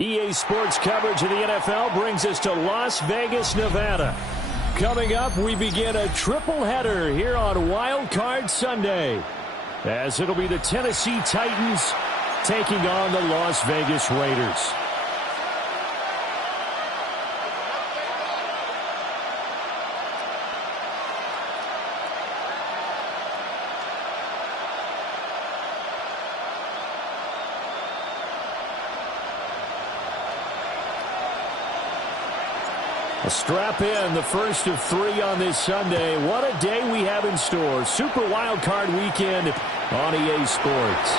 EA Sports coverage of the NFL brings us to Las Vegas, Nevada. Coming up, we begin a triple header here on Wild Card Sunday, as it'll be the Tennessee Titans taking on the Las Vegas Raiders. Strap in, the first of three on this Sunday. What a day we have in store. Super Wild Card Weekend on EA Sports.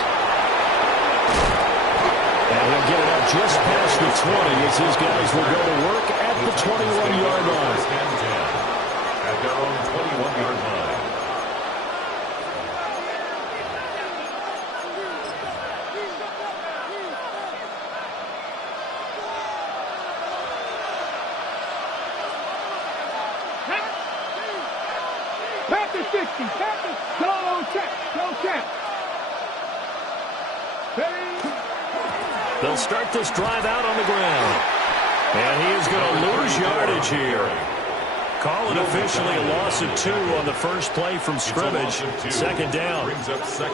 And he'll get it up just past the 20 as his guys will go to work at the 21-yard line. At their own 21-yard line. They'll start this drive out on the ground. And he is going to lose yardage here. Call it officially a loss of 2 on the first play from scrimmage. Second down.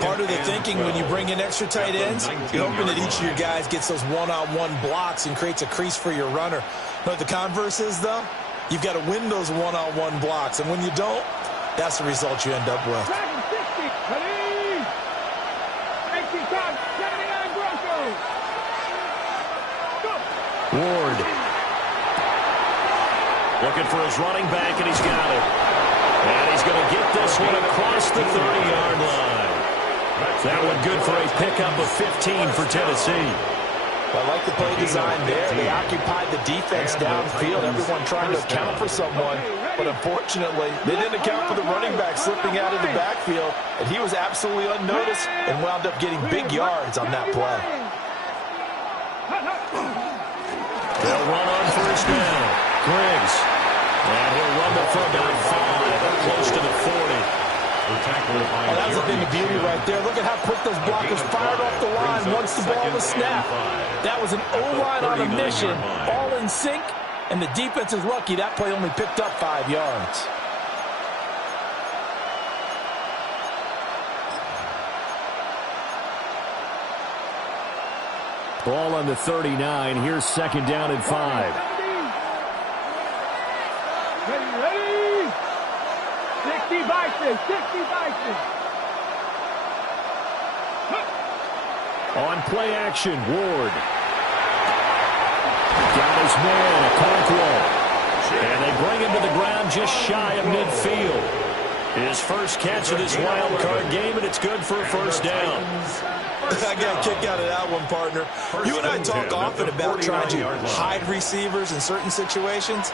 Part of the thinking when you bring in extra tight ends, you're hoping that each of your guys gets those one-on-one blocks and creates a crease for your runner. But the converse is, though, you've got to win those one-on-one blocks. And when you don't, that's the result you end up with. Ward looking for his running back, and he's got it. And he's going to get this one across the 30-yard line. That one good for a pickup of 15 for Tennessee. I like the play design there. They occupied the defense downfield, everyone trying to account for someone. But unfortunately, they didn't account for the running back slipping out of the backfield, and he was absolutely unnoticed and wound up getting big yards on that play. They'll run on first down. Griggs. And he'll run them for about 5, up close to the 40. Oh, that's a thing of beauty right there. Look at how quick those blockers fired off the line once the ball was snapped. That was an O-line on a mission, all in sync, and the defense is lucky that play only picked up 5 yards. Ball on the 39. Here's second down and 5. Ready? 60 Vikings, 60 Vikings. On play action, Ward. Got his man, Okonkwo. And they bring him to the ground just shy of midfield. His first catch of this wild card game, and it's good for a first down. I got a kick out of that one, partner. You and I talk often about trying to hide receivers in certain situations,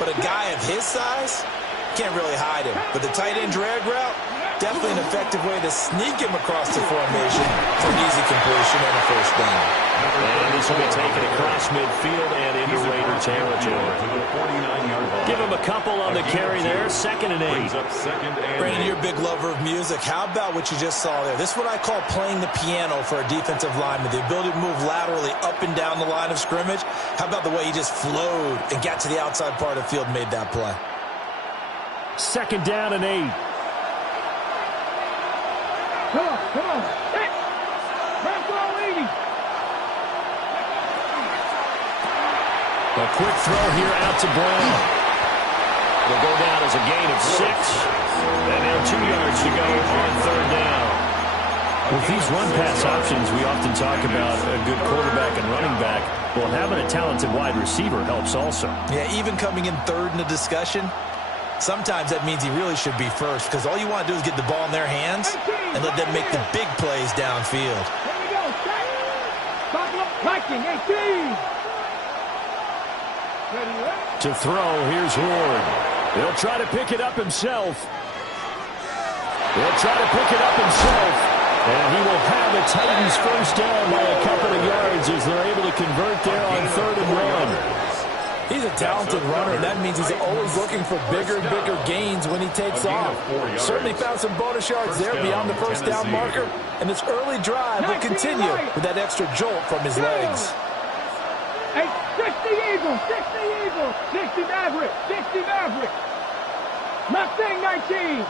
but a guy of his size can't really hide him. But the tight end drag route, definitely an effective way to sneak him across the formation for an easy completion and a first down. And this will be taken across midfield and into Raider territory. Give him a couple on the carry there. 2nd and 8. Brandon, you're a big lover of music. How about what you just saw there? This is what I call playing the piano for a defensive lineman. The ability to move laterally up and down the line of scrimmage. How about the way he just flowed and got to the outside part of the field and made that play? 2nd down and 8. Come on. Hey. A quick throw here out to Brown. Will go down as a gain of 6. And now 2 yards to go on 3rd down. With these run-pass options, we often talk about a good quarterback and running back. Well, having a talented wide receiver helps also. Yeah, even coming in 3rd in the discussion, sometimes that means he really should be first, because all you want to do is get the ball in their hands and let them make the big plays downfield. Here we go. Viking, 18. To throw, here's Ward. He'll try to pick it up himself. And he will have the Titans first down by a couple of yards as they're able to convert there on 3rd and 1. He's a talented runner, and that means he's always looking for bigger and bigger gains when he takes off. Certainly found some bonus yards there beyond the first down marker, and this early drive will continue with that extra jolt from his legs. Hey, 60 Eagles, 60 Eagles, 60 Maverick, 60 Maverick. Mustang 19.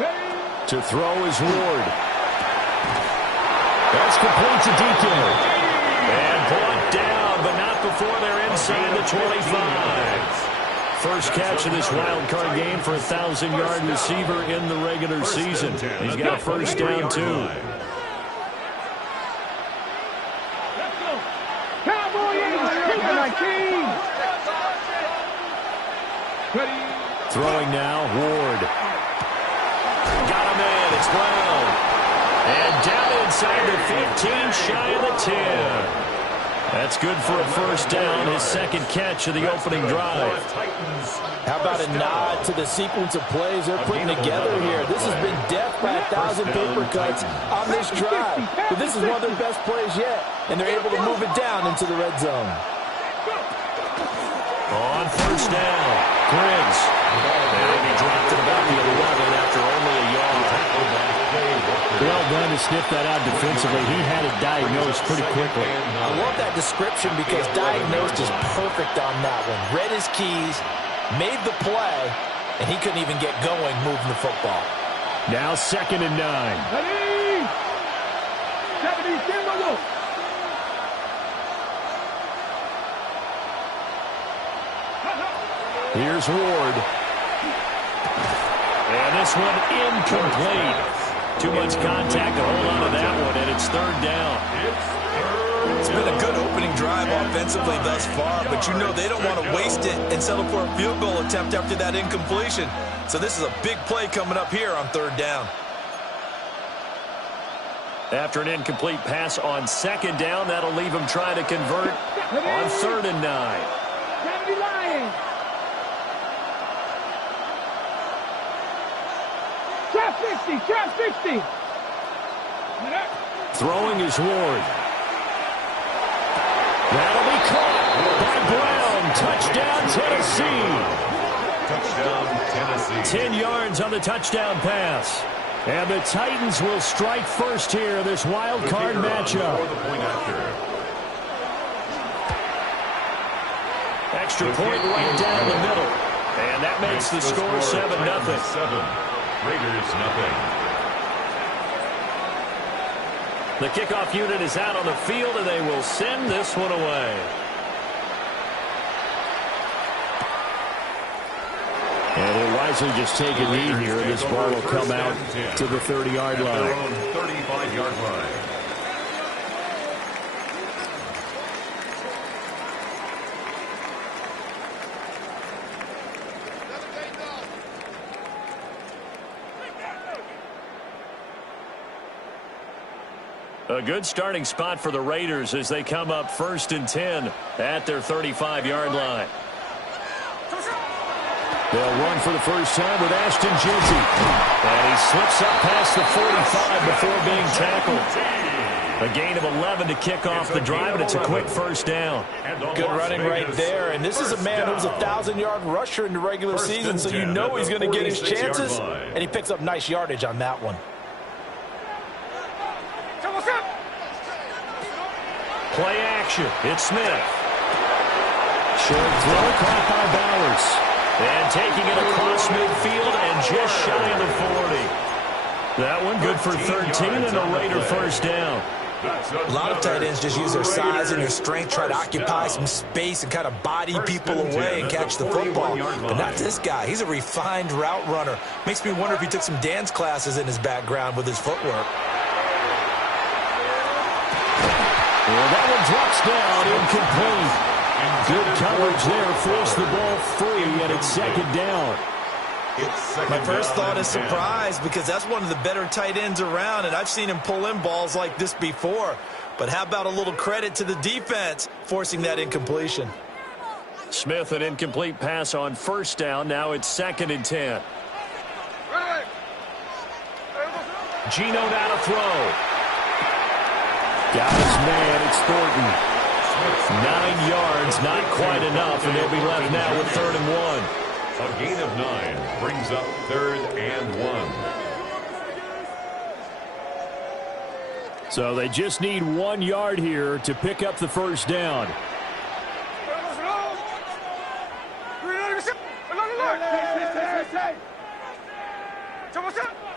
Ready? To throw is Ward. That's complete to DK. And brought down, but not before they're inside the 25. First catch of this wild card game for a 1,000-yard receiver in the regular season. He's got a first down, too. Let's go. Cowboy Eagles, 19. Ready? Throwing now, Ward. Got him in, it's Brown. And down inside the 15, shy of the 10. That's good for a first down, his second catch of the opening drive. How about a nod to the sequence of plays they're putting together here? This has been death by 1,000 paper cuts on this drive. But this is one of their best plays yet, and they're able to move it down into the red zone. On first down, Griggs. And he dropped it about the 11 after only a yard. Well done to sniff that out defensively. He had it diagnosed pretty quickly. I love that description because diagnosed is perfect on that one. Read his keys, made the play, and he couldn't even get going moving the football. Now 2nd and 9. Ready? 70 single. Here's Ward. And this one incomplete. Too much contact to hold on to that one, and it's 3rd down. It's been a good opening drive offensively thus far, but you know they don't want to waste it and settle for a field goal attempt after that incompletion. So this is a big play coming up here on 3rd down. After an incomplete pass on 2nd down, that'll leave him trying to convert on 3rd and 9. 70 Lions. Trap 60, trap 60. Throwing is Ward. That'll be caught by Brown. Touchdown, Tennessee. Touchdown, Tennessee. 10 yards on the touchdown pass. And the Titans will strike first here in this wild card matchup. Extra point right down the middle. And that makes the score 7-0. Raiders, nothing. The kickoff unit is out on the field, and they will send this one away. And he'll wisely just take a knee here, and this ball will come out to the 30-yard line. 35-yard line. A good starting spot for the Raiders as they come up 1st and 10 at their 35-yard line. They'll run for the first time with Ashton Jeanty. And he slips up past the 45 before being tackled. A gain of 11 to kick off the drive, and it's a quick first down. Good running right there. And this is a man who's a 1,000-yard rusher in the regular season, so you know he's going to get his chances. And he picks up nice yardage on that one. Play action. It's Smith. Short throw caught by Bowers. And taking it across midfield and just shy of the 40. That one good for 13 and a Raider first down. A lot of tight ends just use their size and their strength, try to occupy some space and kind of body people away and catch the football. But not this guy. He's a refined route runner. Makes me wonder if he took some dance classes in his background with his footwork. Well, that one drops down, incomplete. Good coverage there, forced the ball free, and it's 2nd down. My first thought is surprise because that's one of the better tight ends around, and I've seen him pull in balls like this before. But how about a little credit to the defense forcing that incompletion? Smith, an incomplete pass on first down. Now it's 2nd and 10. Geno now to throw. Got his man, it's Thornton. 9 yards, not quite enough, and they'll be left now with 3rd and 1. A gain of 9 brings up 3rd and 1. So they just need 1 yard here to pick up the first down.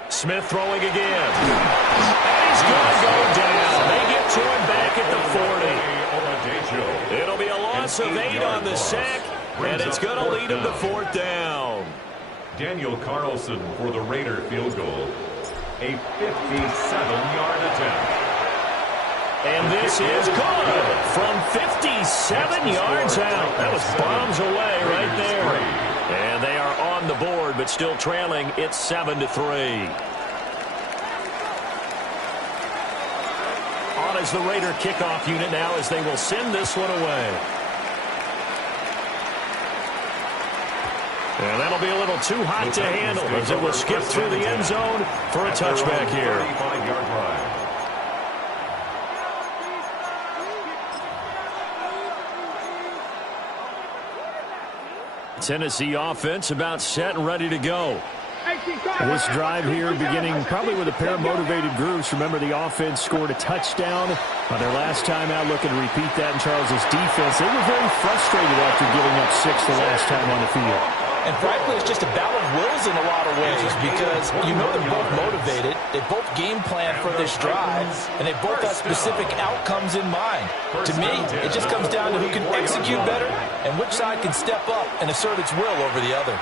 Smith throwing again. And he's going to go down. They get to him back at the 40. It'll be a loss of 8 on the sack, and it's going to lead him to 4th down. Daniel Carlson for the Raider field goal. A 57-yard attempt. And this is good from 57 yards out. That was bombs away right there. And they are on the board, but still trailing. It's 7-3. On as the Raider kickoff unit now as they will send this one away. And that'll be a little too hot to handle as it will skip through the end zone for a touchback here. 35-yard line. Tennessee offense about set and ready to go. This drive here beginning probably with a pair of motivated groups. Remember, the offense scored a touchdown on their last time out. Looking to repeat that in Charles's defense. They were very frustrated after giving up 6 the last time on the field. And frankly, it's just a battle of wills in a lot of ways because you know they're both motivated. They both game plan for this drive, and they both have specific outcomes in mind. To me, it just comes down to who can execute better and which side can step up and assert its will over the other.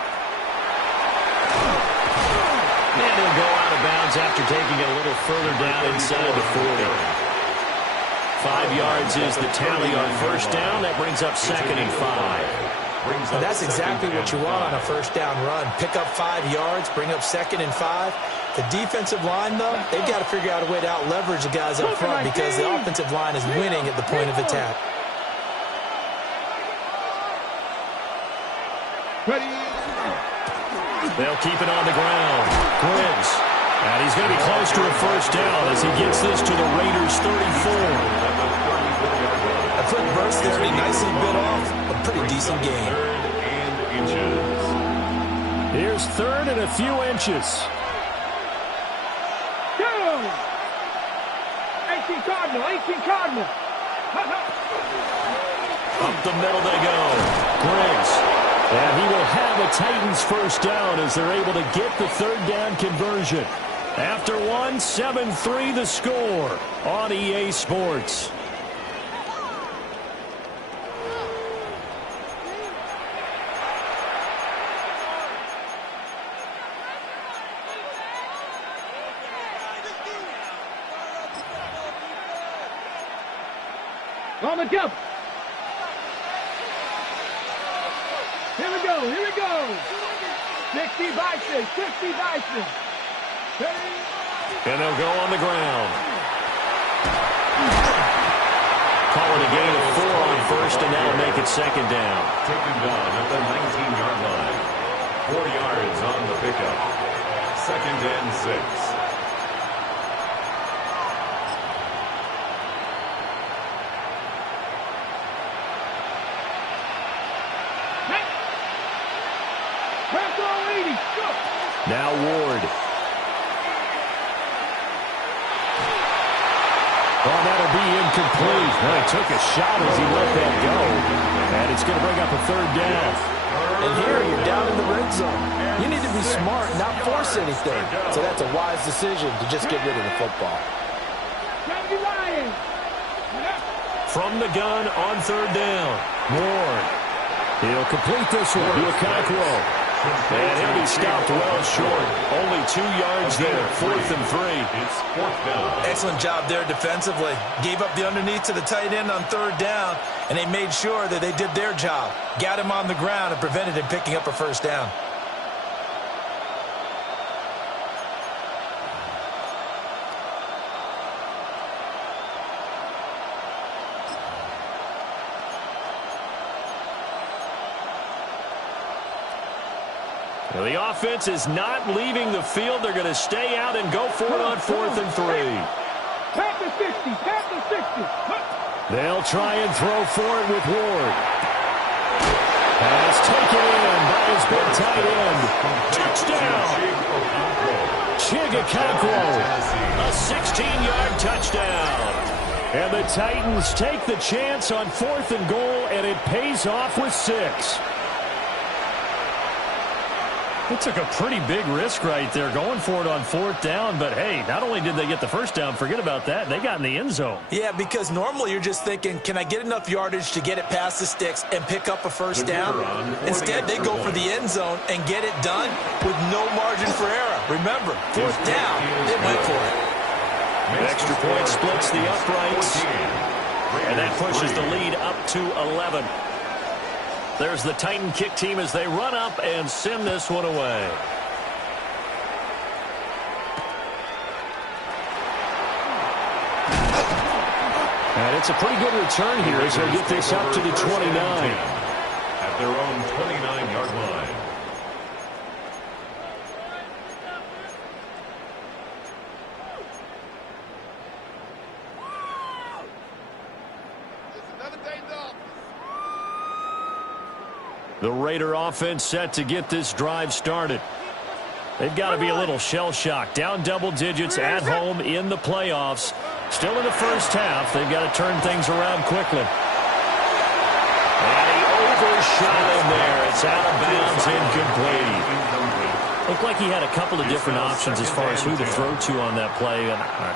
And he'll go out of bounds after taking it a little further down inside the 40. 5 yards is the tally on first down. That brings up 2nd and 5. And that's exactly what you want on a first down run. Pick up 5 yards, bring up 2nd and 5. The defensive line, though, they've got to figure out a way to out-leverage the guys up front because the offensive line is winning at the point of attack. They'll keep it on the ground. Griggs. And he's going to be close to a first down as he gets this to the Raiders' 34. A quick burst there, and he nicely bit off a pretty decent gain. 3rd and inches. Here's 3rd and a few inches. 18 Cardinal. Up the middle they go. Griggs. And he will have a Titans first down as they're able to get the 3rd down conversion. After 1, 7-3 the score on EA Sports. On the jump. Here we go. 60 Bison. And they'll go on the ground. Call it a gain of 4 on first, and that'll make it 2nd down. Taken down at the 19-yard line. 4 yards on the pickup. 2nd and 6. Now Ward. Oh, that'll be incomplete. Well, he took a shot as he let that go. And it's going to bring up a 3rd down. And here you're down in the red zone. You need to be smart and not force anything. So that's a wise decision to just get rid of the football. From the gun on 3rd down. Ward. He'll complete this one to Okonkwo. And he'll be stopped well short. Only 2 yards there. 4th and 3. It's 4th down. Excellent job there defensively. Gave up the underneath to the tight end on 3rd down, and they made sure that they did their job. Got him on the ground and prevented him picking up a first down. Well, the offense is not leaving the field. They're going to stay out and go for it on 4th and 3. Tap the 60. They'll try and throw for it with Ward. Pass taken in by his big tight end. Touchdown! Chig Okonkwo. A 16-yard touchdown. And the Titans take the chance on 4th and goal, and it pays off with 6. They took a pretty big risk right there going for it on 4th down. But, hey, not only did they get the first down, forget about that, they got in the end zone. Yeah, because normally you're just thinking, can I get enough yardage to get it past the sticks and pick up a first down? Instead, they go for the end zone and get it done with no margin for error. Remember, 4th down, they went for it. The extra point splits the uprights, and that pushes the lead up to 11. There's the Titan kick team as they run up and send this one away. And it's a pretty good return here as they get this up to the 29. At their own 29-yard line. The Raider offense set to get this drive started. They've got to be a little shell-shocked. Down double digits at home in the playoffs. Still in the first half. They've got to turn things around quickly. And he overshot him there. It's out of bounds, incomplete. Looked like he had a couple of different options as far as who to throw to on that play.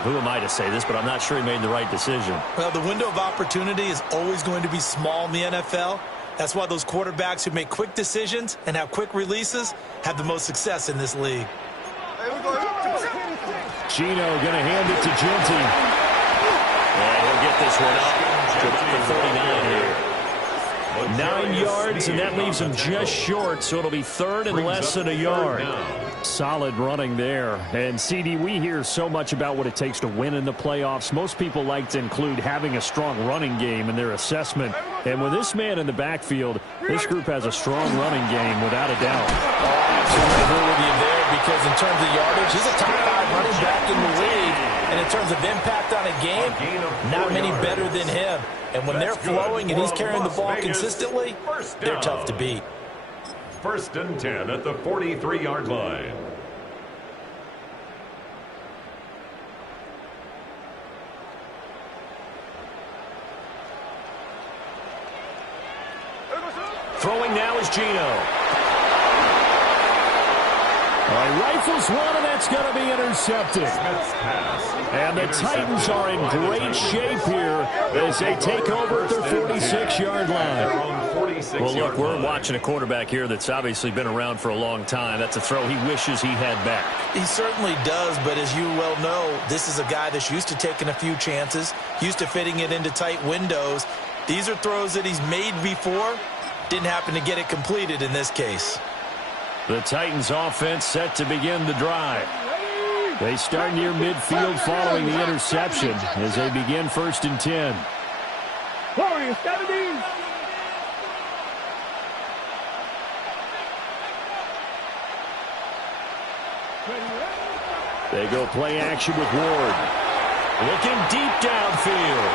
Who am I to say this, but I'm not sure he made the right decision. Well, the window of opportunity is always going to be small in the NFL. That's why those quarterbacks who make quick decisions and have quick releases have the most success in this league. Gino going to hand it to Genty. And he'll get this one up to the 49 here. 9 yards, and that leaves him just short, so it'll be 3rd and less than a yard. Solid running there. And, CD, we hear so much about what it takes to win in the playoffs. Most people like to include having a strong running game in their assessment. And with this man in the backfield, this group has a strong running game without a doubt. I agree with you there because in terms of yardage, he's a top 5 running back in the league. And in terms of impact on a game, not many better than him. And when they're flowing and he's carrying the ball consistently, they're tough to beat. 1st and 10 at the 43-yard line. Throwing now is Gino. Rifles one, and that's going to be intercepted. And the Titans are in great shape here as they take over at their 46-yard line. Well, look, we're watching a quarterback here that's obviously been around for a long time. That's a throw he wishes he had back. He certainly does, but as you well know, this is a guy that's used to taking a few chances, used to fitting it into tight windows. These are throws that he's made before. Didn't happen to get it completed in this case. The Titans offense set to begin the drive. They start near midfield following the interception as they begin 1st and 10. Warriors 70. They go play action with Ward. Looking deep downfield.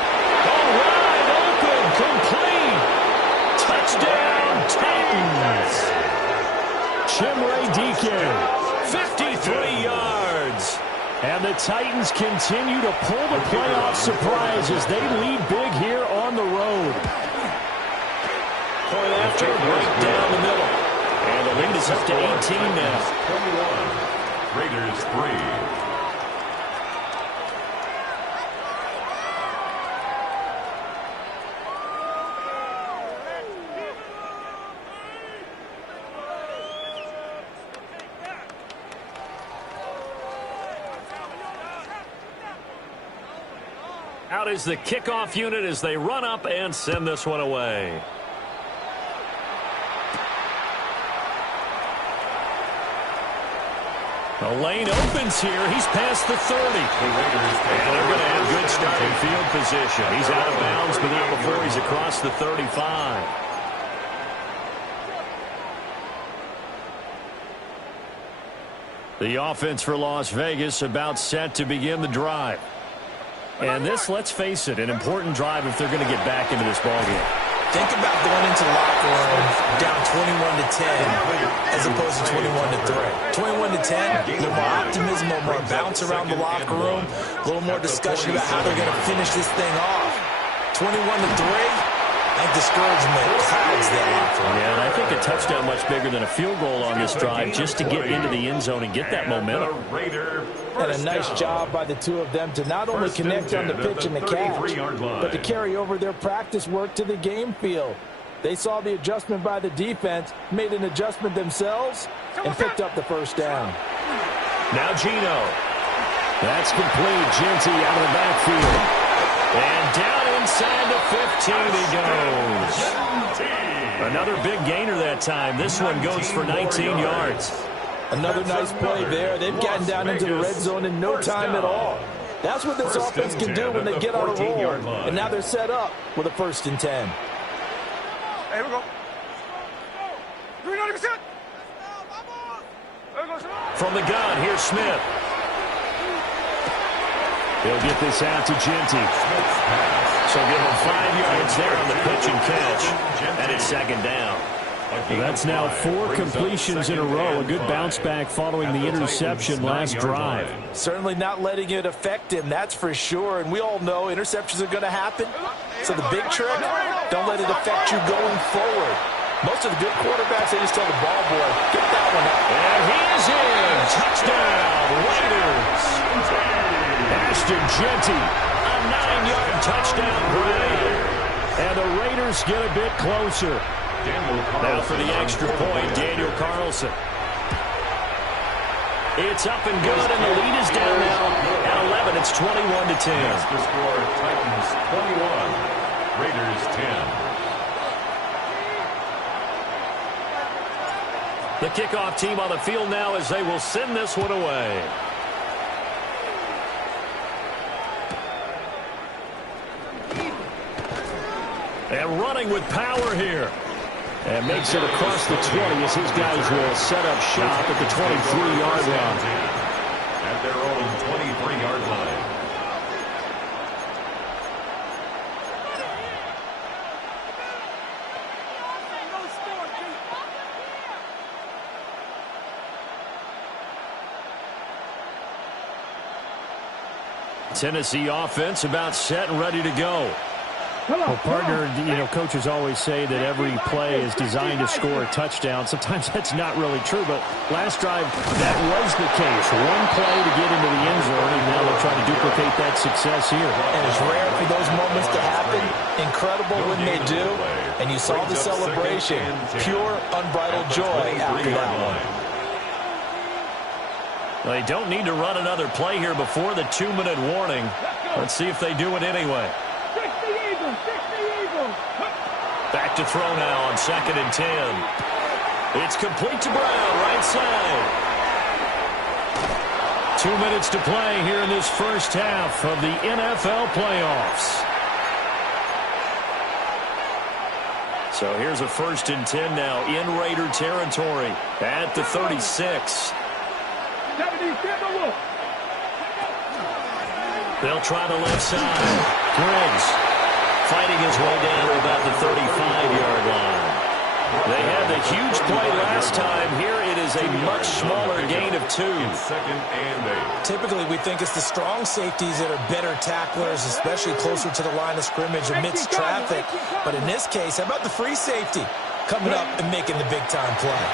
All right, open, complete. Touchdown, Titans. Chimere Dike, 53 yards. And the Titans continue to pull the playoff surprise as they lead big here on the road. Point after, right down the middle. And the lead is up to 18 now. 21. Raiders 3. Out is the kickoff unit as they run up and send this one away. The lane opens here. He's past the 30. And they're going to have good starting field position. He's out of bounds, but not before he's across the 35. The offense for Las Vegas about set to begin the drive. And this, let's face it, an important drive if they're going to get back into this ballgame. Think about going into the locker room down 21-10 as opposed to 21-3. 21-10, a little more optimism, a little more bounce around the locker room, a little more discussion about how they're going to finish this thing off. 21-3, I think discouragement clouds that offer. Yeah, and I think a touchdown much bigger than a field goal on this drive just to get into the end zone and get that momentum. And a nice job by the two of them to not only connect on the pitch and the catch, but to carry over their practice work to the game field. They saw the adjustment by the defense, made an adjustment themselves, and picked up the first down. Now Geno. That's complete. Jeanty out of the backfield. And down inside the 15 he goes. Another big gainer that time. This one goes for 19 yards. Another nice play there. They've gotten down into the red zone in no time at all. That's what this offense can do when they get on a roll. And now they're set up with a 1st and 10. Here we go. From the gun, here's Smith. He'll get this out to Jeanty. So give him 5 yards there on the pitch and catch. And it's 2nd down. That's now 4 completions in a row. A good bounce back following the interception last drive. Certainly not letting it affect him, that's for sure. And we all know interceptions are going to happen. So the big trick, don't let it affect you going forward. Most of the good quarterbacks, they just tell the ball boy, get that one up. And he is in. Touchdown, Raiders. Ashton Jeanty, a 9-yard touchdown grab. And the Raiders get a bit closer. Now for the extra point, Daniel Carlson. It's up and good, and the lead is down now at 11. It's 21-10. The score, Titans 21, Raiders 10. The kickoff team on the field now as they will send this one away. And running with power here. And makes it across the 20 as his guys will set up shop at the 23-yard line. At their own 23-yard line. Tennessee offense about set and ready to go. Well, partner, coaches always say that every play is designed to score a touchdown. Sometimes that's not really true, but last drive, that was the case. One play to get into the end zone, and now they'll try to duplicate that success here. And it's rare for those moments to happen. Incredible when they do. And you saw the celebration. Pure, unbridled joy after that one. Well, they don't need to run another play here before the 2-minute warning. Let's see if they do it anyway. Back to throw now on 2nd and 10. It's complete to Brown, right side. 2 minutes to play here in this first half of the NFL playoffs. So here's a 1st and 10 now in Raider territory at the 36. They'll try the left side. Griggs fighting his way down to about the 35-yard line. They had the huge play last time. Here it is a much smaller gain of 2. 2nd and 8. Typically, we think it's the strong safeties that are better tacklers, especially closer to the line of scrimmage amidst traffic. But in this case, how about the free safety coming up and making the big-time play?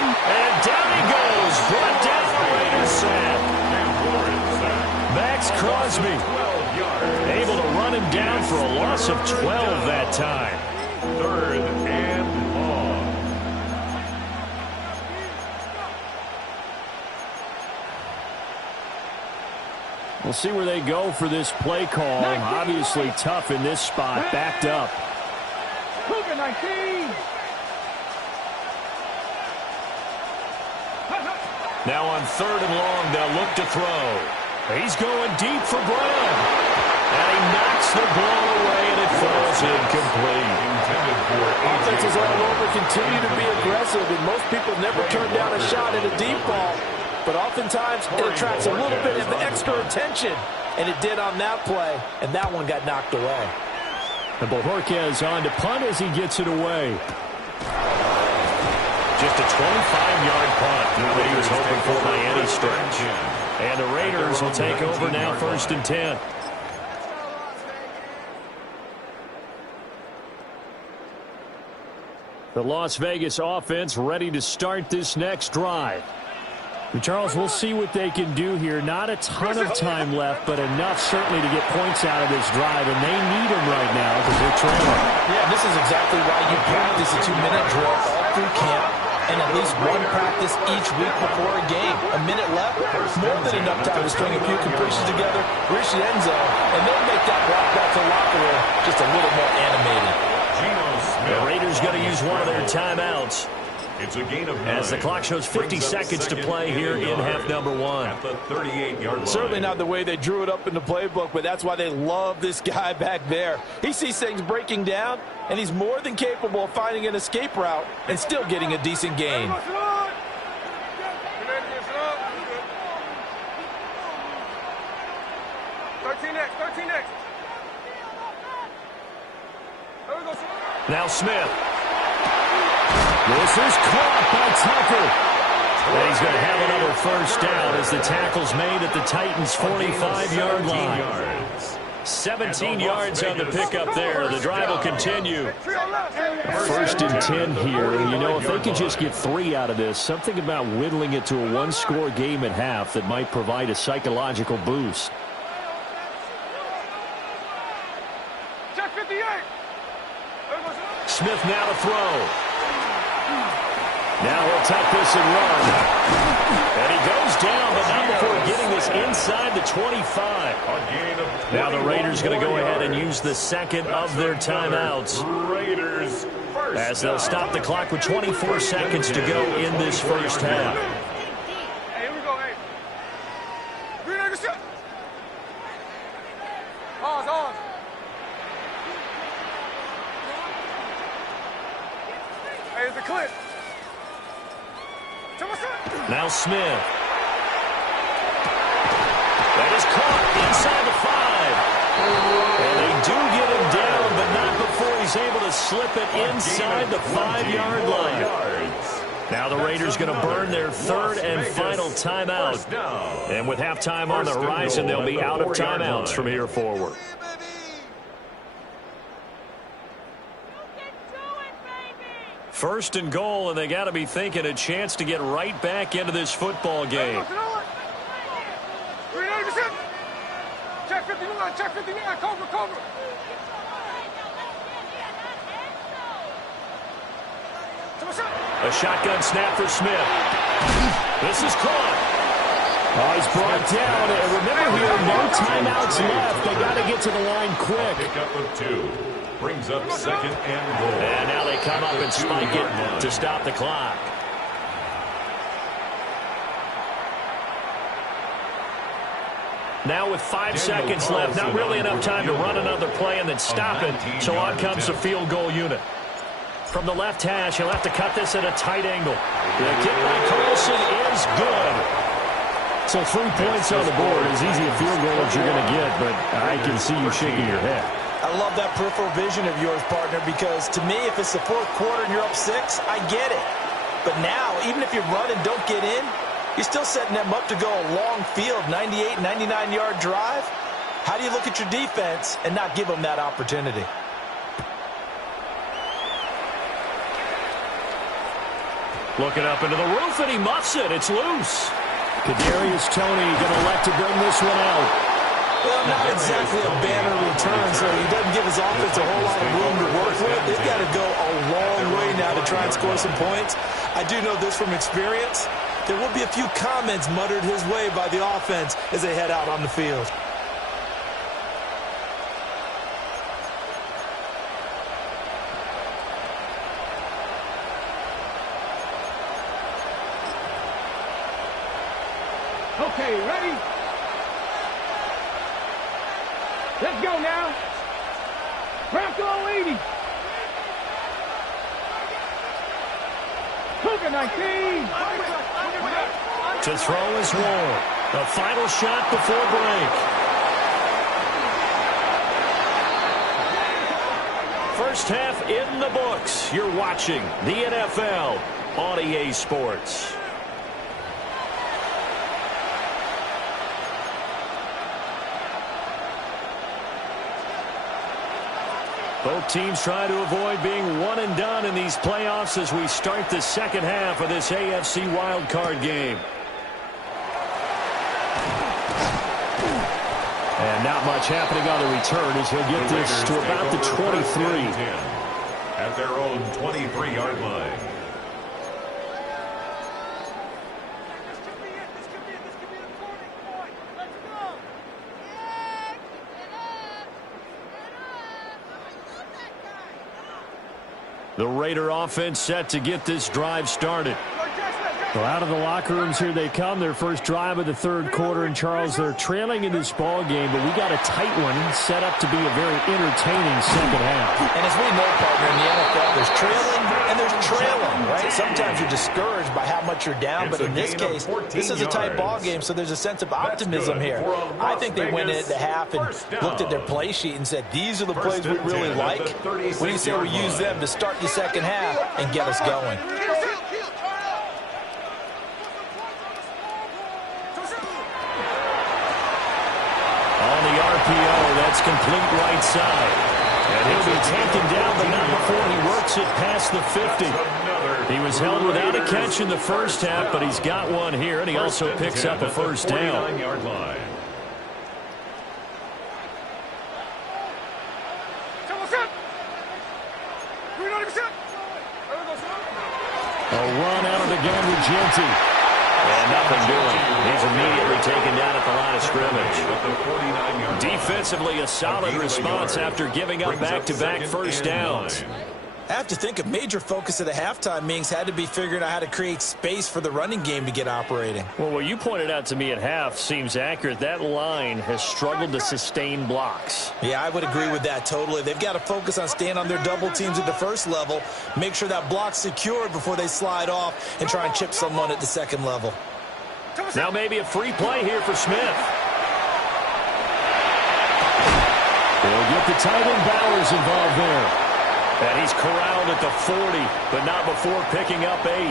And down he goes. Brought down the Raiders sack. Max Crosby able to run him down for a loss of 12 that time. 3rd and long. We'll see where they go for this play call. Obviously tough in this spot. Backed up. Now on 3rd and long, they'll look to throw. He's going deep for Brown. And he knocks the ball away, and it falls incomplete. Offenses all over continue to be aggressive, and most people never turn down a shot at a deep ball. But oftentimes, it attracts a little bit of extra attention, and it did on that play, and that one got knocked away. And Bojorquez on to punt as he gets it away. Just a 25-yard punt. Not what he was hoping for by any stretch. And the Raiders will take over now 1st and 10. The Las Vegas offense ready to start this next drive. And Charles, we'll see what they can do here. Not a ton of time left, but enough certainly to get points out of this drive, and they need them right now because they're trailing. Yeah, this is exactly why you practice a 2-minute drill all through camp and at least one practice each week before a game. A minute left, more than enough time to string a few completions together, reach the end zone, and then make that walk back to the locker room just a little more animated. The Raiders going to use one of their timeouts. It's a gain of 9. As the clock shows 50 seconds to play here in half number 1. At the 38-yard line. Certainly not the way they drew it up in the playbook, but that's why they love this guy back there. He sees things breaking down, and he's more than capable of finding an escape route and still getting a decent gain. 13 next. Now Smith. This is caught by Tucker. And he's going to have another first down as the tackle's made at the Titans' 45-yard line. 17 yards on the pickup there. The drive will continue. First and 10 here. You know, if they could just get 3 out of this, something about whittling it to a one-score game at half that might provide a psychological boost. Check 58. Smith now to throw. Now he'll tuck this and run. And he goes down, but not before getting this inside the 25. Now the Raiders going to go ahead and use the second of their timeouts. Raiders first as they'll stop the clock with 24 seconds to go in this first half. Hey, here we go, hey. Green Acres shot. Ours. Hey, it's a clip. Now Smith. That is caught inside the 5. And they do get him down, but not before he's able to slip it inside the 5-yard line. Now the Raiders going to burn their third and final timeout. And with halftime on the horizon, they'll be out of timeouts from here forward. First and goal, and they got to be thinking a chance to get right back into this football game. Check 59, Cobra. A shotgun snap for Smith. This is caught. Oh, he's brought down. And remember here, no timeouts left. They got to get to the line quick. Pickup of 2. Brings up second and goal. And now they come up and spike it to stop the clock. Now with 5 seconds left, not really enough time to run another play and then stop it. So on comes the field goal unit. From the left hash, he'll have to cut this at a tight angle. The kick by Carlson is good. So 3 points on the board, as easy a field goal as you're going to get, but I can see you shaking your head. I love that peripheral vision of yours, partner, because to me, if it's the fourth quarter and you're up 6, I get it. But now, even if you run and don't get in, you're still setting them up to go a long field, 98, 99-yard drive. How do you look at your defense and not give them that opportunity? Looking up into the roof, and he muffs it. It's loose. Kadarius Toney going to elect to bring this one out. Well, not exactly a banner return, so he doesn't give his offense a whole lot of room to work with. They've got to go a long way now to try and score some points. I do know this from experience. There will be a few comments muttered his way by the offense as they head out on the field. Okay, ready? Let's go now. Bronco 80. Cougar 19. To throw is Ward. A final shot before break. First half in the books. You're watching the NFL on EA Sports. Both teams trying to avoid being one and done in these playoffs as we start the second half of this AFC wildcard game. And not much happening on the return as he'll get this to about the 23. At their own 23-yard line. The Raider offense set to get this drive started. Well, out of the locker rooms here they come. Their first drive of the third quarter. And, Charles, they're trailing in this ball game, but we got a tight one set up to be a very entertaining second half. And as we know, partner, in the NFL, there's trailing and there's trailing, right? Sometimes you're discouraged by how much you're down, but in this case, this is a tight ball game, so there's a sense of optimism here. I think they went into half and looked at their play sheet and said, these are the plays we really like. What do you say we use them to start the second half and get us going? That's complete right side. And he'll be taken down, but not before he works it past the 50. He was held without a catch in the first half, but he's got one here, and he also picks up a first down. A run out of the gun with Genty. And nothing doing. He's immediately taken down at the line of scrimmage. Defensively, a solid response after giving up back-to-back first downs. I have to think a major focus of the halftime meetings had to be figuring out how to create space for the running game to get operating. Well, what you pointed out to me at half seems accurate. That line has struggled to sustain blocks. Yeah, I would agree with that totally. They've got to focus on staying on their double teams at the first level, make sure that block's secured before they slide off and try and chip someone at the second level. Now maybe a free play here for Smith. They'll get the tight end Bowers involved there. And he's corralled at the 40, but not before picking up 8.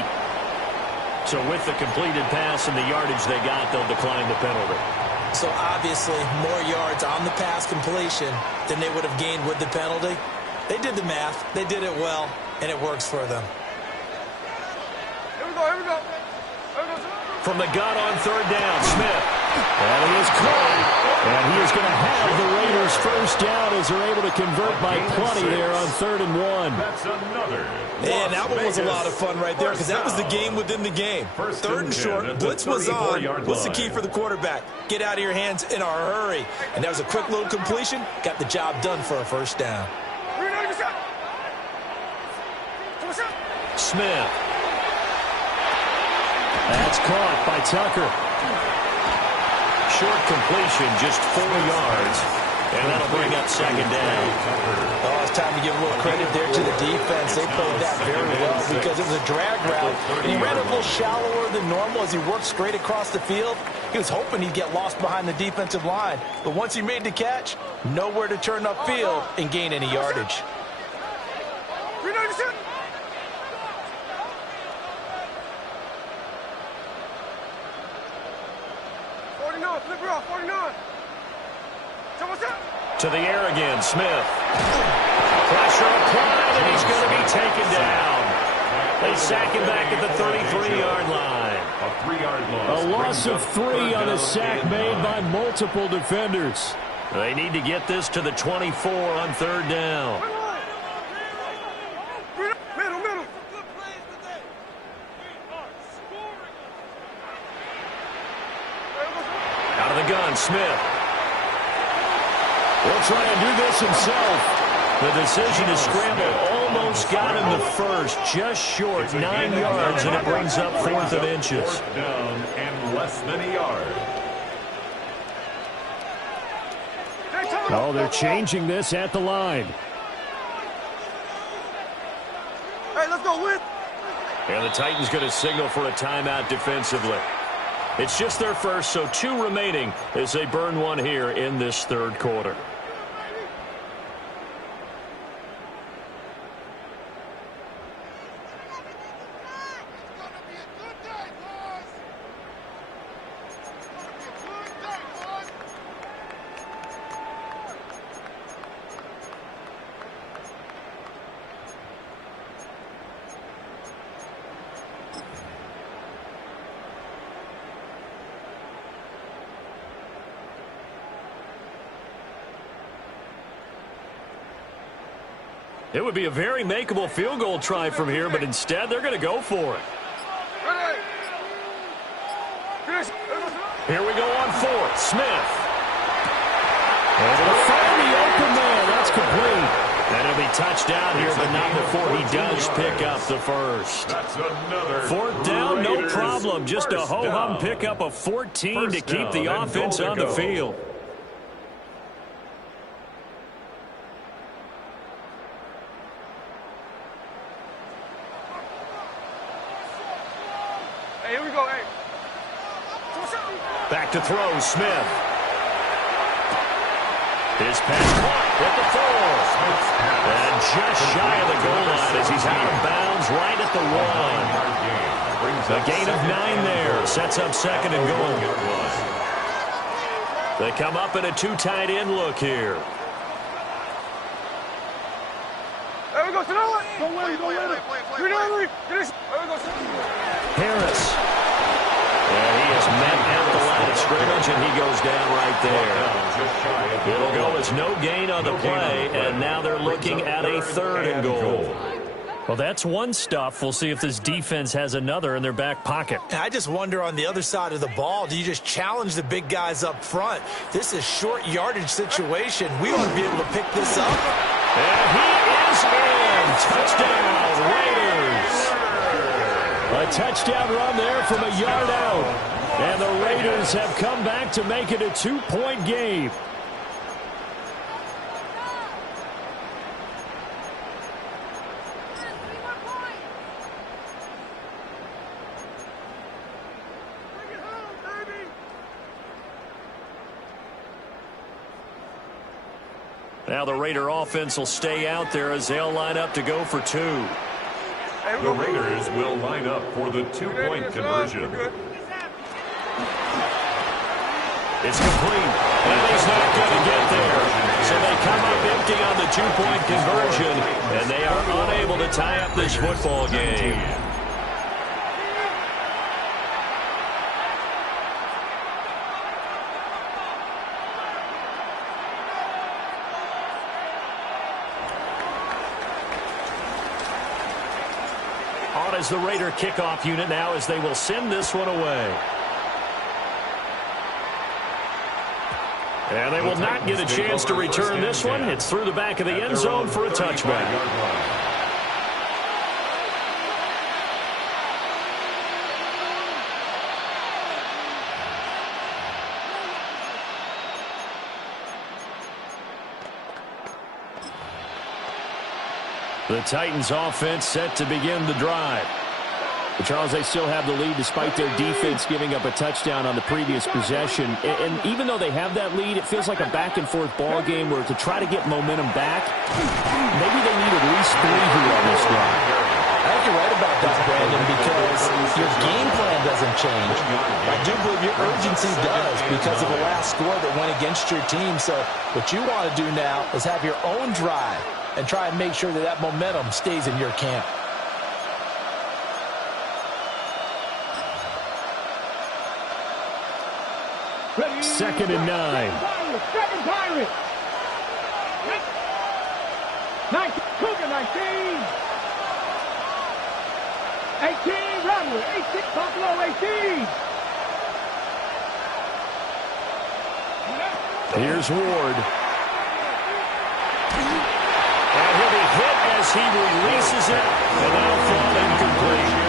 So with the completed pass and the yardage they got, they'll decline the penalty. So obviously more yards on the pass completion than they would have gained with the penalty. They did the math. They did it well, and it works for them. Here we go, here we go. From the gun on third down, Smith. And he is caught. And he is going to have the Raiders first down as they're able to convert by plenty there on 3rd and 1. That's another. And that one was a lot of fun right there because that was the game within the game. 3rd and short, blitz was on. What's the key for the quarterback? Get out of your hands in a hurry. And that was a quick little completion. Got the job done for a first down. Smith. That's caught by Tucker. Short completion, just 4 yards. And that'll bring up second down. Oh, it's time to give a little credit there to the defense. They played that very well because it was a drag route. And he ran a little shallower than normal as he worked straight across the field. He was hoping he'd get lost behind the defensive line. But once he made the catch, nowhere to turn upfield and gain any yardage. To the air again, Smith. Pressure applied, and he's going to be taken down. They sack him back at the 33-yard line. A 3-yard loss. A loss of 3 on a sack made by multiple defenders. They need to get this to the 24 on 3rd down. Out of the gun, Smith. Will try and do this himself. The decision to scramble almost got him the first, just short, 9 yards, and it brings up 4th of inches. 4th down and less than a yard. Oh, they're changing this at the line. Hey, let's go win. And the Titans going to signal for a timeout defensively. It's just their first, so 2 remaining as they burn one here in this 3rd quarter. It would be a very makeable field goal try from here, but instead they're going to go for it. Here we go on fourth. Smith. Able to find the open man. That's complete. And it'll be touchdown here, but not before he does pick up the first. Fourth down, no problem. Just a ho-hum pickup of 14 to keep the offense on the field. Hey, here we go, hey. Back to throw, Smith. His pass caught at the 4. And just shy of the goal line as he's out of bounds right at the 1. A gain of 9 there. Sets up second and goal. They come up in a 2 tight end look here. There we go, Sonoma. Go away, go away. Harris. And he has met at the line of scrimmage, and he goes down right there. It'll go as no gain on the play, and now they're looking at a 3rd and goal. Well, that's one stuff. We'll see if this defense has another in their back pocket. I just wonder on the other side of the ball, do you just challenge the big guys up front? This is short yardage situation. We ought to be able to pick this up. And he is in. Touchdown, Raiders. A touchdown run there from a yard out. And the Raiders have come back to make it a 2-point game. Now the Raider offense will stay out there as they'll line up to go for 2. The Raiders will line up for the 2-point conversion. It's complete. And he's not going to get there. So they come up empty on the 2-point conversion, and they are unable to tie up this football game. On as the Raider kickoff unit now as they will send this one away. And they will not get a chance to return this one. It's through the back of the end zone for a touchback. The Titans offense set to begin the drive. But Charles, they still have the lead despite their defense giving up a touchdown on the previous possession. And even though they have that lead, it feels like a back-and-forth ball game where to try to get momentum back, maybe they need at least 3 here on this drive. I think you're right about that, Brandon, because your game plan doesn't change. I do believe your urgency does because of the last score that went against your team. So what you want to do now is have your own drive and try and make sure that that momentum stays in your camp. Second and 9. Second Pirate. 19, Cougar 19. 18, Runway. 18, Buffalo 18. Here's Ward. And he'll be hit as he releases it, and that'll fall incomplete.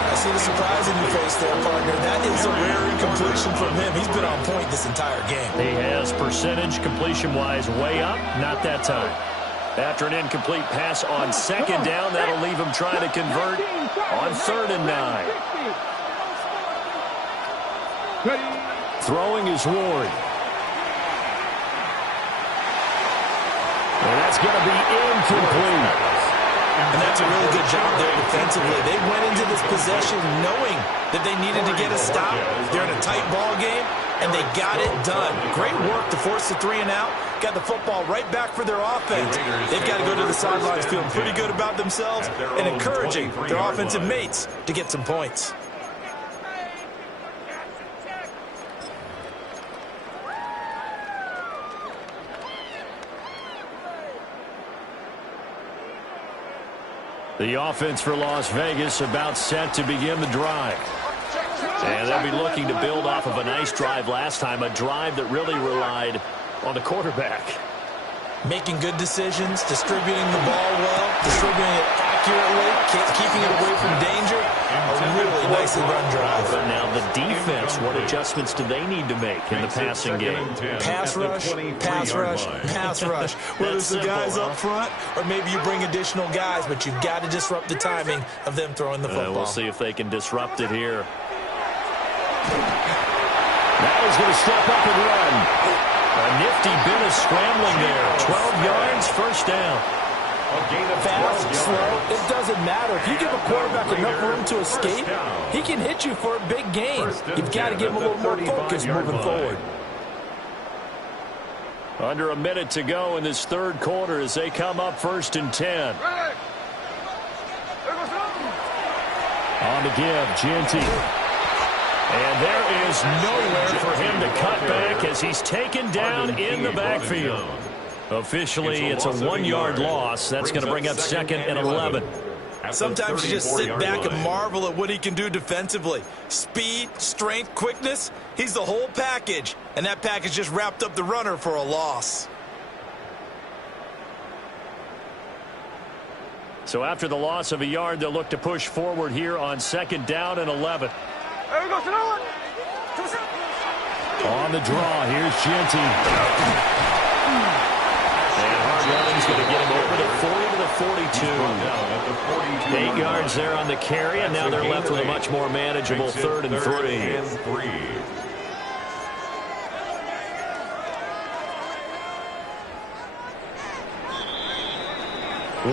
I see the surprise in your face there, partner. That is a rare incompletion from him. He's been on point this entire game. He has percentage completion-wise way up, not that time. After an incomplete pass on second down, that'll leave him trying to convert on 3rd and 9. Throwing is Ward. And that's going to be incomplete. And that's a really good job there defensively. They went into this possession knowing that they needed to get a stop. They're in a tight ball game, and they got it done. Great work to force the 3 and out. Got the football right back for their offense. They've got to go to the sidelines feeling pretty good about themselves and encouraging their offensive mates to get some points. The offense for Las Vegas about set to begin the drive. And they'll be looking to build off of a nice drive last time, a drive that really relied on the quarterback. Making good decisions, distributing the ball well, distributing it accurately, keeping it away from danger. A really nicely run drive. But now the defense, what adjustments do they need to make in the passing game? Pass rush, pass rush, pass rush. Whether it's the guys up front or maybe you bring additional guys, but you've got to disrupt the timing of them throwing the football. We'll see if they can disrupt it here. Now he's going to step up and run. A nifty bit of scrambling there. 12 yards, first down. Fast, slow, it doesn't matter. If you give a quarterback enough room to escape, he can hit you for a big gain. You've got to give him a little more focus moving forward. Under a minute to go in this third quarter as they come up 1st and 10. On the give, Jeanty. And there is nowhere for him to cut back as he's taken down in the backfield. Officially, it's a 1-yard loss. That's going to bring up 2nd and 11. Sometimes you just sit back and marvel at what he can do defensively. Speed, strength, quickness, he's the whole package. And that package just wrapped up the runner for a loss. So after the loss of a yard, they'll look to push forward here on 2nd down and 11. On the draw, here's Jeanty. And hard running's going to get him over the 40 to the 42. 8 yards there on the carry, and now they're left with a much more manageable 3rd and 3.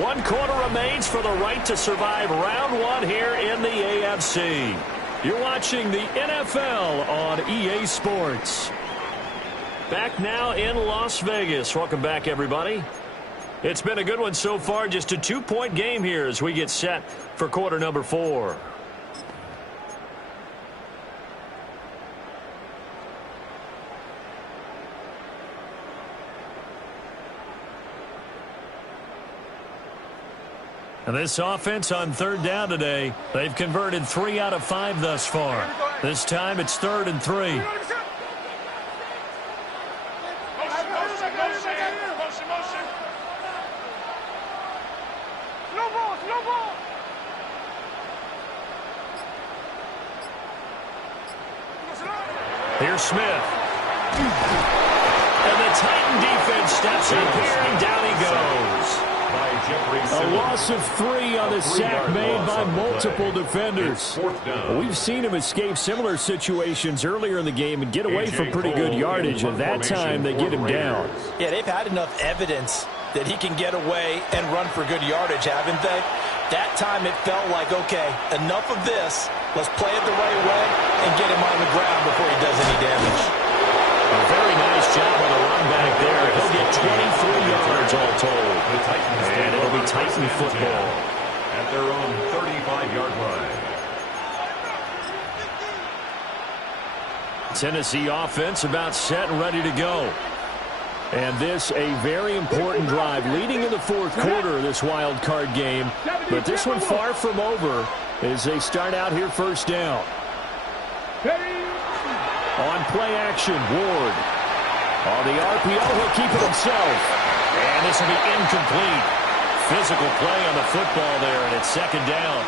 One quarter remains for the right to survive round 1 here in the AFC. You're watching the NFL on EA Sports. Back now in Las Vegas. Welcome back, everybody. It's been a good one so far. Just a 2-point game here as we get set for quarter number 4. And this offense on 3rd down today, they've converted 3 out of 5 thus far. This time it's 3rd and 3. Here's Smith. And the Titan defense steps up here, and down he goes. A loss of 3 on the sack made by multiple defenders. We've seen him escape similar situations earlier in the game and get away from pretty good yardage, and that time they get him down. Yeah, they've had enough evidence that he can get away and run for good yardage, haven't they? That time it felt like, okay, enough of this. Let's play it the right way and get him on the ground before he does any damage. A very nice job on the run back there. He'll get 23 yards all told. And it'll be Titan football at their own 35-yard line. Tennessee offense about set and ready to go. And this a very important drive leading in the 4th quarter of this wild card game. But this one far from over as they start out here 1st down. On play action, Ward. On the RPO, he'll keep it himself. And this will be incomplete. Physical play on the football there, and it's 2nd down.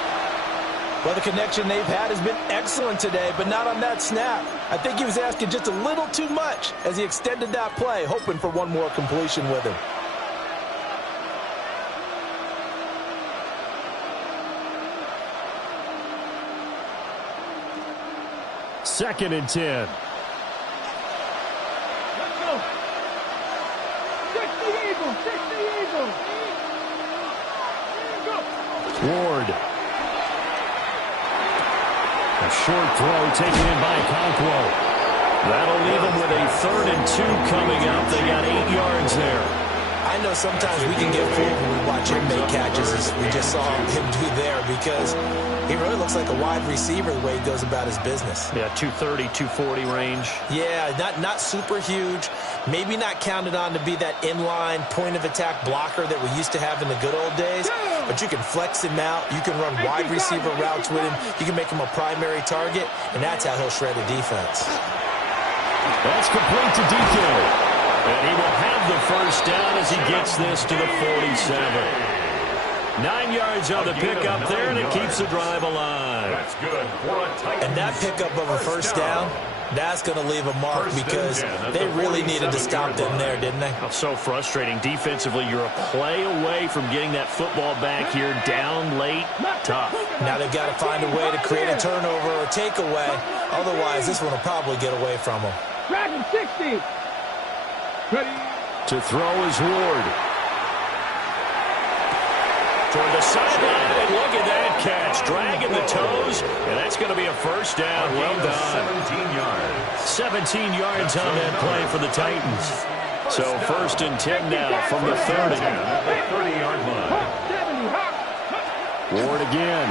Well, the connection they've had has been excellent today, but not on that snap. I think he was asking just a little too much as he extended that play, hoping for one more completion with him. Second and 10. Let's go. Take the Eagles. Take the Eagles. Ward. A short throw taken in by Conquo. That'll leave them with a 3rd and 2 coming up. They got 8 yards there. I know sometimes we can get fooled when we watch him make catches, as we just saw him do there, because He really looks like a wide receiver the way he goes about his business. Yeah, 230, 240 range. Yeah, not super huge. Maybe not counted on to be that inline point-of-attack blocker that we used to have in the good old days. But you can flex him out. You can run wide receiver routes with him. You can make him a primary target, and that's how he'll shred a defense. That's complete to DK. And he will have the first down as he gets this to the 47. 9 yards on the pickup there, and it keeps the drive alive. That's good. And that pickup of a first down, that's going to leave a mark because they really needed to stop them there, didn't they? Oh, so frustrating. Defensively, you're a play away from getting that football back here down late. Tough. Now they've got to find a way to create a turnover or takeaway. Otherwise, this one will probably get away from them. Dragon 60. Ready. To throw is Ward. Toward the sideline, and look at that catch. Dragging the toes, and that's going to be a first down. Well done. 17 yards. 17 yards on that play for the Titans. So first and 10 now from the 30. At the 30-yard line. Ward again.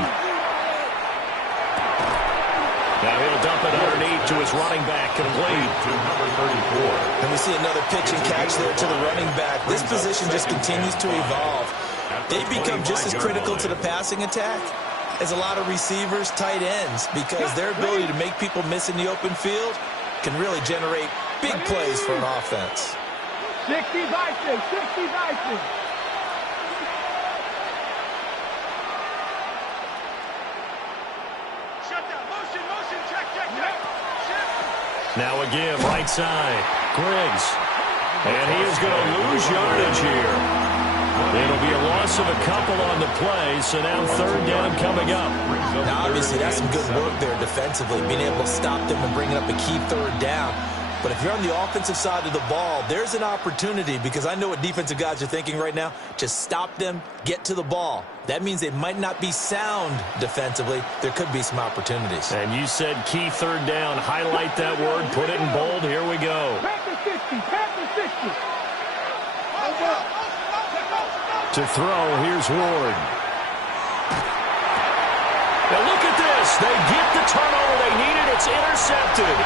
Now he'll dump it underneath to his running back, complete. To number 34. And we see another pitch and catch there to the running back. This position just continues to evolve. They become just as critical to the passing attack as a lot of receivers, tight ends, because their ability to make people miss in the open field can really generate big plays for an offense. 60 Vikings, 60 Vikings. Motion, check. Now again, right side, Griggs. And he is going to lose yardage here. It'll be a loss of a couple on the play, so now third down coming up. Now, obviously, that's some good work there defensively, being able to stop them and bringing up a key third down. But if you're on the offensive side of the ball, there's an opportunity, because I know what defensive guys are thinking right now. Just stop them, get to the ball. That means they might not be sound defensively. There could be some opportunities. And you said key third down. Highlight that word, put it in bold. Here we go. Panther 60. To throw, here's Ward. Now look at this. They get the turnover they needed. It's intercepted.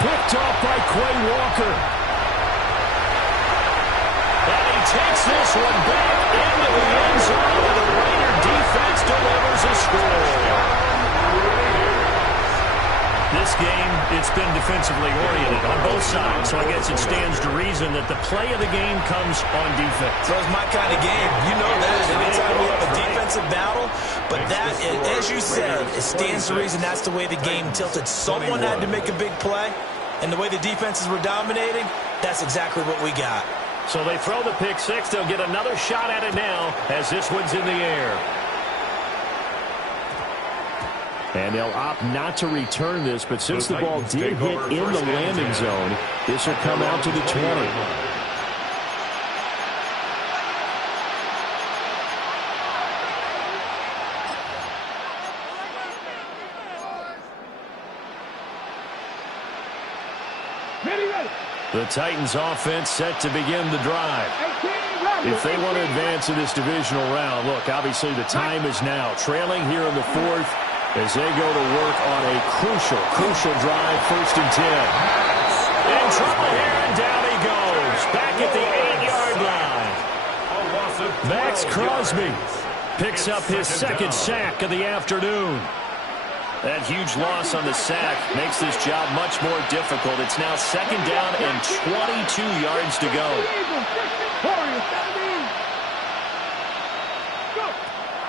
Picked off by Quay Walker. And he takes this one back into the end zone, and the Raider defense delivers a score. This game, it's been defensively oriented on both sides, so I guess it stands to reason that the play of the game comes on defense. So it's my kind of game. You know that. Anytime we have a defensive battle, but that, as you said, it stands to reason that's the way the game tilted. Someone had to make a big play, and the way the defenses were dominating, that's exactly what we got. So they throw the pick six. They'll get another shot at it now as this one's in the air. And they'll opt not to return this, but since the ball did hit in the landing zone, this will come out to the 20. Ready. The Titans offense set to begin the drive. If they want to advance in this divisional round, look, obviously the time is now. Trailing here in the fourth, as they go to work on a crucial drive, first and 10. In trouble here, and down he goes. Back at the 8-yard line. Max Crosby picks up his second sack of the afternoon. That huge loss on the sack makes this job much more difficult. It's now second down and 22 yards to go.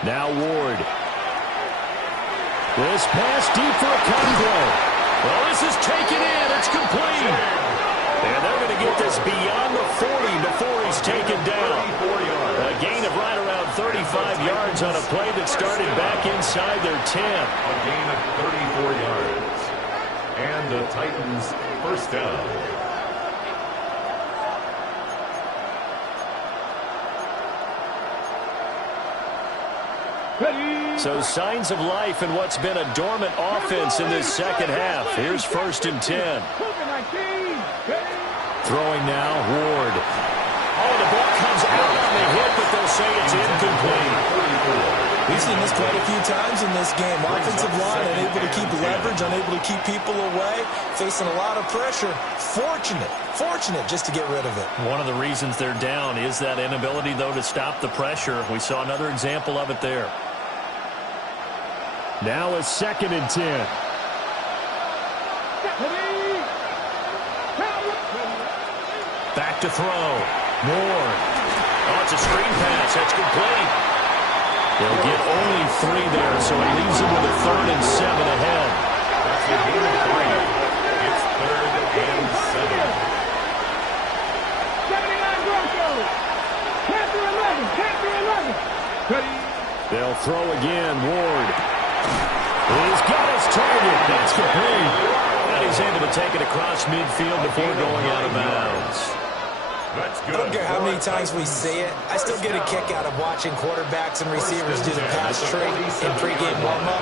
Now Ward. This pass deep for a Conklin. Well, this is taken in. It's complete. And they're going to get this beyond the 40 before he's taken down. A gain of right around 35 yards on a play that started back inside their 10. A gain of 34 yards. And the Titans first down. So signs of life in what's been a dormant offense in this second half. Here's first and 10. Throwing now, Ward. Oh, the ball comes out on the hit, but they'll say it's incomplete. We've seen this quite a few times in this game. Offensive line unable to keep leverage, unable to keep people away, facing a lot of pressure. Fortunate just to get rid of it. One of the reasons they're down is that inability, though, to stop the pressure. We saw another example of it there. Now a 2nd and 10. Back to throw. Moore. Oh, it's a screen pass. That's complete. They'll get only 3 there, so it leaves them with a 3rd and 7 ahead. That's a gain of 3. It's 3rd and 7. 79 Broncos. Panther 11. They'll throw again. Ward. He's got his target. That's complete. And he's able to take it across midfield before going out of bounds. I don't care how many times we see it. I still get a kick out of watching quarterbacks and receivers do the pass tree in pregame warm-up.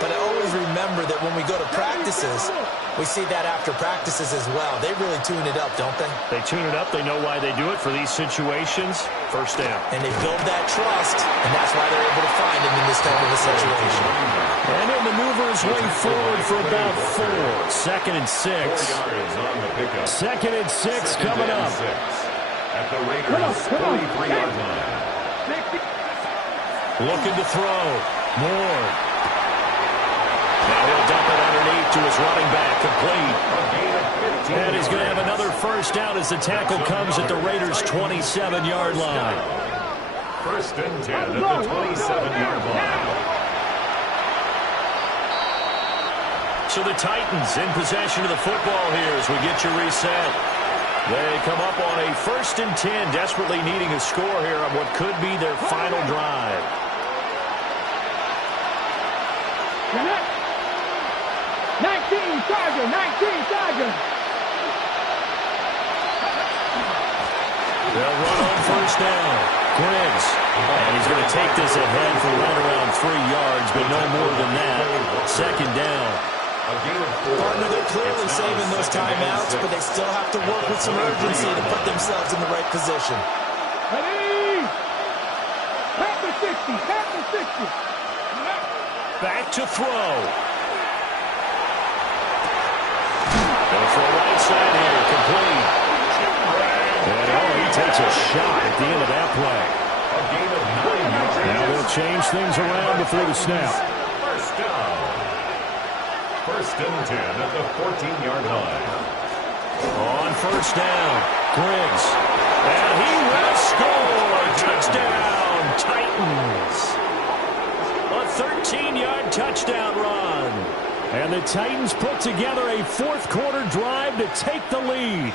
But I always remember that when we go to practices, we see that after practices as well. They really tune it up, don't they? They tune it up. They know why they do it for these situations. First down. And they build that trust, and that's why they're able to find him in this type of a situation. And he'll maneuver his way forward for about 4. 2nd and 6. 2nd and 6 coming up. At the Raiders' 33-yard line. Looking to throw. Moore. Now he'll dump it underneath to his running back. Complete. And he's going to have another first down as the tackle comes at the Raiders' 27-yard line. 1st and 10 at the 27-yard line. So the Titans in possession of the football here as we get you reset. They come up on a 1st and 10, desperately needing a score here on what could be their final drive. 19 Charger. They'll run on first down. Griggs. And he's going to take this ahead for right around 3 yards, but no more than that. 2nd down. Partner, they're clearly saving those timeouts, but they still have to work with some urgency to put themselves in the right position. Ready? Panther 60. Back to throw. Going for a right side here, complete. And he takes a shot at the end of that play. Now they'll change things around before the snap. First down. 1st and 10 at the 14-yard line. On first down, Griggs. And he will score. Touchdown, Titans. A 13-yard touchdown run. And the Titans put together a 4th quarter drive to take the lead.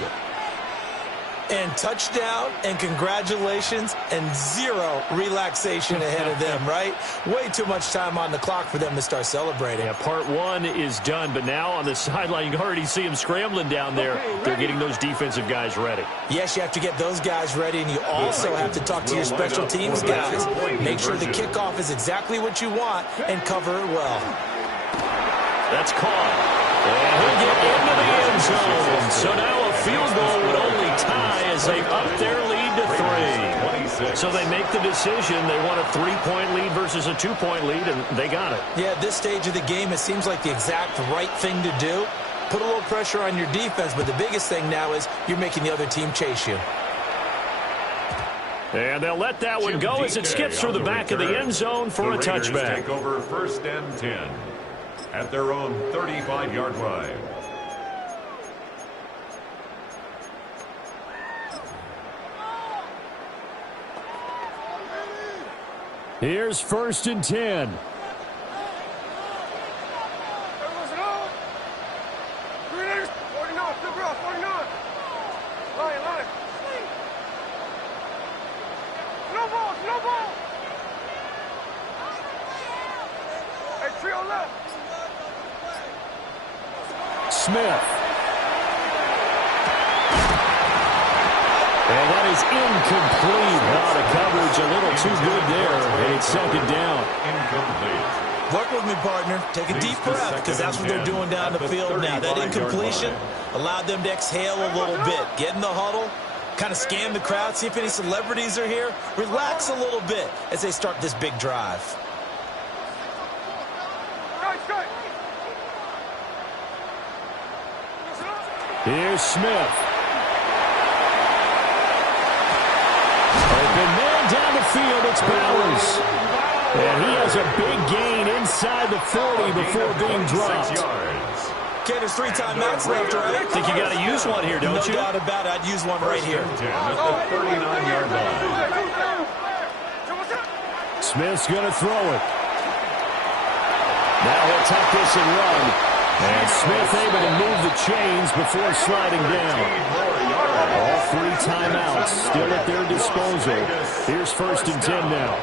And touchdown, and congratulations, and 0 relaxation ahead of them, right? Way too much time on the clock for them to start celebrating. Yeah, part 1 is done, but now on the sideline, you can already see them scrambling down there. They're getting those defensive guys ready. Yes, you have to get those guys ready, and you also have to talk to your special teams guys. Make sure the kickoff is exactly what you want, and cover it well. That's caught. And he'll get into the end zone. So now a field goal would only tie as they up their lead to 3. So they make the decision. They want a 3-point lead versus a 2-point lead, and they got it. Yeah, at this stage of the game, it seems like the exact right thing to do. Put a little pressure on your defense, but the biggest thing now is you're making the other team chase you. And they'll let that one go as it skips through the back of the end zone for a touchback. Take over 1st and 10 at their own 35-yard line. Here's 1st and 10. Smith. And that is incomplete. Now the coverage a little too good there, and it's 2nd down. Incomplete. Work with me, partner. Take a deep breath, because that's what they're doing down the field now. That incompletion allowed them to exhale a little bit. Get in the huddle, kind of scan the crowd, see if any celebrities are here. Relax a little bit as they start this big drive. Here's Smith. Open man down the field. It's Bowers. And he has a big gain inside the 40 before being dropped. Okay, there's 3 timeouts left, right? I think you got to use one here, don't you? No doubt about it. I'd use one right here. At the 39-yard line. Smith's going to throw it. Now he'll tuck this and run. And Smith able to move the chains before sliding down. All 3 timeouts still at their disposal. Here's 1st and 10 now.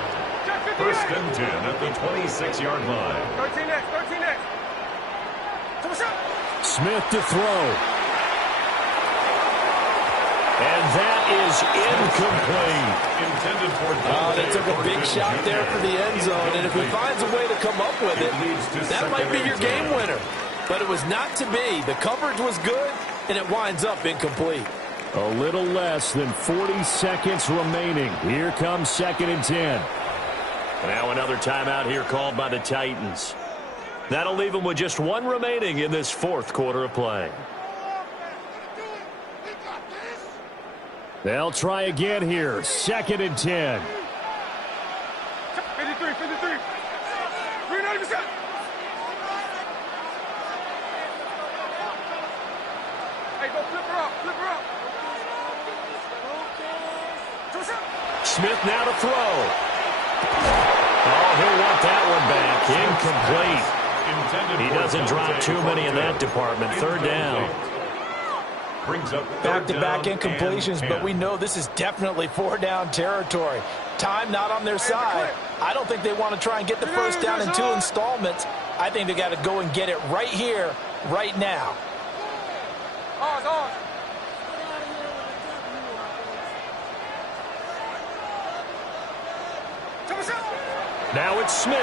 1st and 10 at the 26-yard line. 13 next, 13 next. Smith to throw. And that is incomplete. Intended for They took a big shot there for the end zone, and if he finds a way to come up with it, that might be your game winner. But it was not to be. The coverage was good, and it winds up incomplete. A little less than 40 seconds remaining. Here comes 2nd and 10. Now another timeout here called by the Titans. That'll leave them with just 1 remaining in this 4th quarter of play. They'll try again here. 2nd and 10. 53, 53. 390%. Hey, go flip her up, flip her up. Smith now to throw. Oh, he'll want that one back. Incomplete. He doesn't drop too many in that department. 3rd down. Back-to-back incompletions, but we know this is definitely 4-down territory. Time not on their side. I don't think they want to try and get the 1st down in 2 installments. I think they got to go and get it right here, right now. Now it's Smith.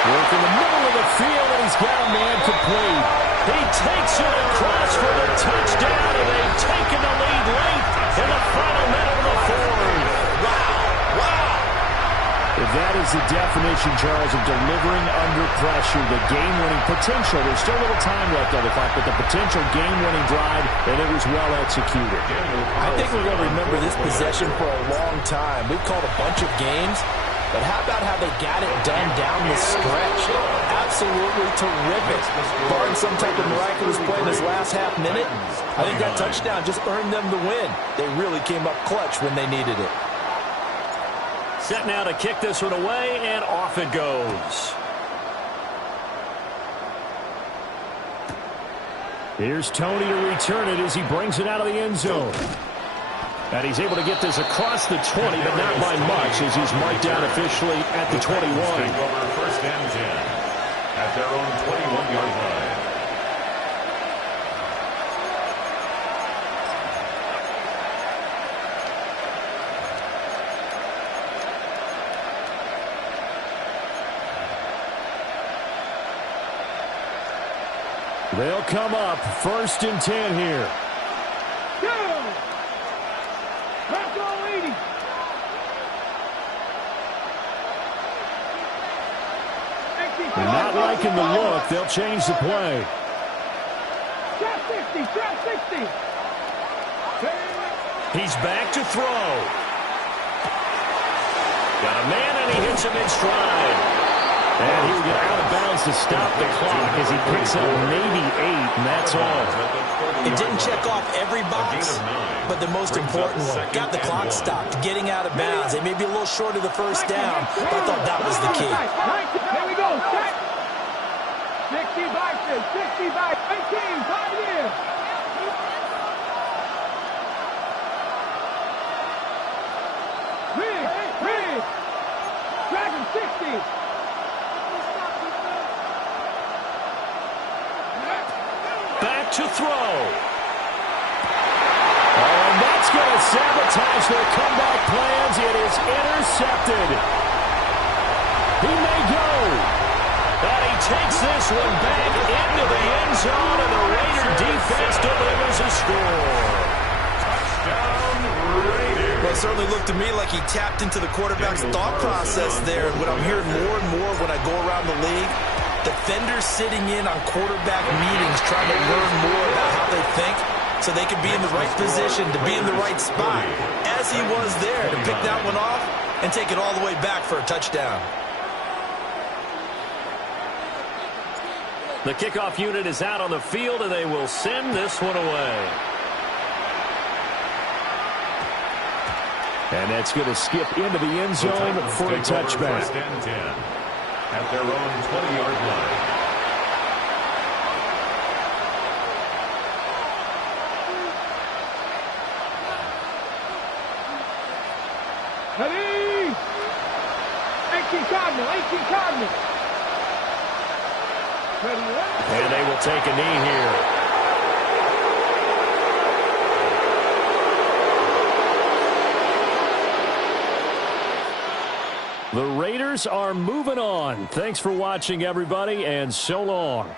Work in the middle of the field, and he's got a man complete. He takes it across for the touchdown, and they've taken the lead late in the final minute of the 4th. Wow. If that is the definition, Charles, of delivering under pressure, the game-winning potential. There's still a little time left on the clock, but the potential game-winning drive, and it was well executed. I think we're going to remember this possession for a long time. We've called a bunch of games, but how about how they got it done down the stretch? Absolutely terrific. Barring some type of miraculous play in this last half minute, I think that touchdown just earned them the win. They really came up clutch when they needed it. Set now to kick this one away, and off it goes. Here's Tony to return it as he brings it out of the end zone. And he's able to get this across the 20, but not by much, as he's marked down officially at the 21. 1st and 10 at their own 21-yard line. They'll come up 1st and 10 here. They're not liking the look. They'll change the play. Trap 60, trap 60. He's back to throw. Got a man, and he hits him in stride. And he will get out of bounds to stop the clock as he picks up maybe 8, and that's all. It didn't check off every box, but the most important one. Got the clock stopped, getting out of bounds. They may be a little short of the 1st down, but I thought that was the key. There we go. 65, 65, 18, 5 years. Rig. Dragon 60. Back to throw. Oh, and that's going to sabotage their comeback plans. It is intercepted. He may go. And he takes this one back into the end zone, and the Raider defense delivers a score. Touchdown, Raiders. Well, it certainly looked to me like he tapped into the quarterback's thought process there. And what I'm hearing more and more when I go around the league, defenders sitting in on quarterback meetings trying to learn more about how they think so they can be in the right position, to be in the right spot, as he was there, to pick that one off and take it all the way back for a touchdown. The kickoff unit is out on the field, and they will send this one away. And that's going to skip into the end zone for a touchback. First and 10 at their own 20-yard line. Ready? 18 Cardinal. Ready? And they will take a knee here. The Raiders are moving on. Thanks for watching, everybody, and so long.